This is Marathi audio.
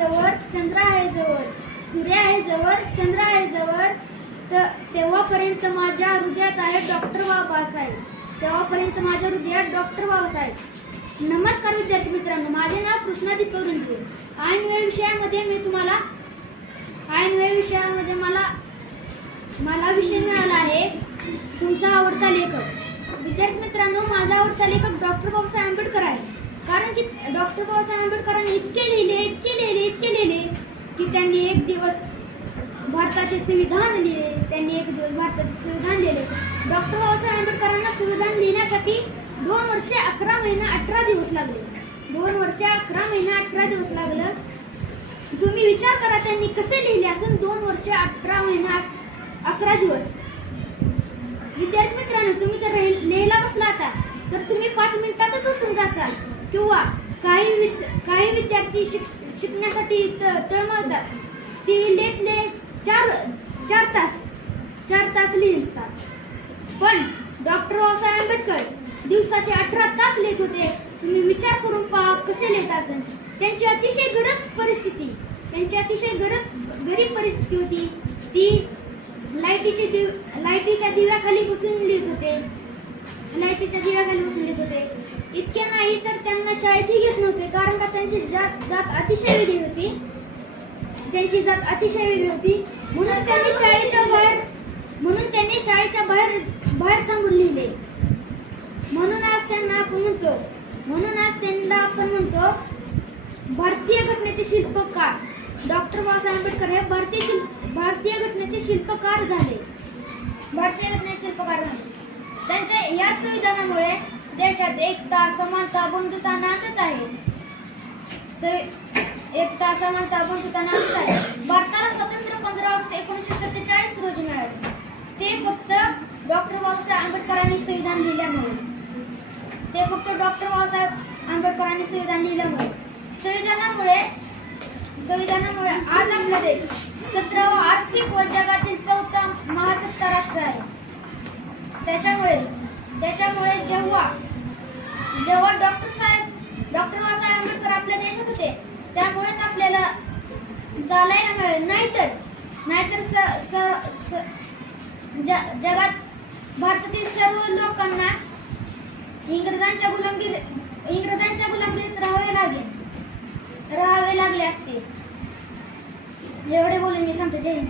जवळ, चंद्र आहे जवळ, सूर्य आहे जवळ, चंद्र आहे जवळ, तेव्हापर्यंत माझ्या हृदयात आहे डॉक्टर बाबासाहेब. तेव्हापर्यंत माझ्या हृदयात डॉक्टर बाबासाहेब. नमस्कार विद्यार्थी मित्रांनो, माझे नाव कृष्णा दीपक रुंचे. ऐनवेळ विषयामध्ये मला विषय मिळाला आहे तुमचा आवडता लेखक. विद्यार्थी मित्रांनो, माझा आवडता लेखक डॉक्टर बाबासाहेब आंबेडकर आहे. कारण की डॉक्टर बाबासाहेब आंबेडकरांनी इतके लिहिले की त्यांनी एक दिवस भारताचे संविधान लिहिले. डॉक्टर बाबासाहेब आंबेडकरांना संविधान लिहिण्यासाठी 2 वर्षे 11 महिने 18 दिवस लागले. 2 वर्षे 11 महिने 18 दिवस लागलं. तुम्ही विचार करा त्यांनी कसे लिहिले असेल 2 वर्षे 18 महिने 11 दिवस. विद्यार्थी मित्रांनो, तुम्ही जर लिहायला बसला आता तर तुम्ही 5 मिनिटातच उठून जाचाल. किंवा काही विद्यार्थी शिकण्यासाठी तळमळतात. ते लेट 4 तास लिहितात. पण डॉक्टर बाबासाहेब आंबेडकर दिवसाचे 18 तास लिहित होते. तुम्ही विचार करून पहा कसे लिहित असेल. त्यांची अतिशय गरीब परिस्थिती होती. ती लाईटीच्या दिव्याखाली बसून लिहित होते. इतके नाही तर त्यांना शाळेतही घेत नव्हते. कारण का त्यांची जात अतिशय वेगळी होती. म्हणून त्यांनी शाळेच्या बाहेर थांबून लिहिले. म्हणून आज त्यांना आपण म्हणतो भारतीय घटनेचे शिल्पकार. डॉक्टर बाबासाहेब आंबेडकर हे भारतीय घटनेचे शिल्पकार झाले. त्यांच्या या संविधानामुळे देशात एकता, समानता, बंधुता नांदत आहे. भारताला स्वातंत्र्य 15 ऑगस्ट 1947 रोजी मिळाले. ते फक्त डॉक्टर बाबासाहेब आंबेडकरांनी संविधान लिहिल्यामुळे. संविधानामुळे आज आपला देश 17वा आर्थिक व जगातील 4था महासत्ता राष्ट्र आहे. त्याच्यामुळे जेव्हा डॉक्टर बाबासाहेब आंबेडकर आपल्या देशात होते त्यामुळेच आपल्याला चालायला मिळाले. नाहीतर जगात भारतातील सर्व लोकांना इंग्रजांच्या गुलामीत राहावे लागले असते. एवढे बोलून मी सांगतो. जय हिंद.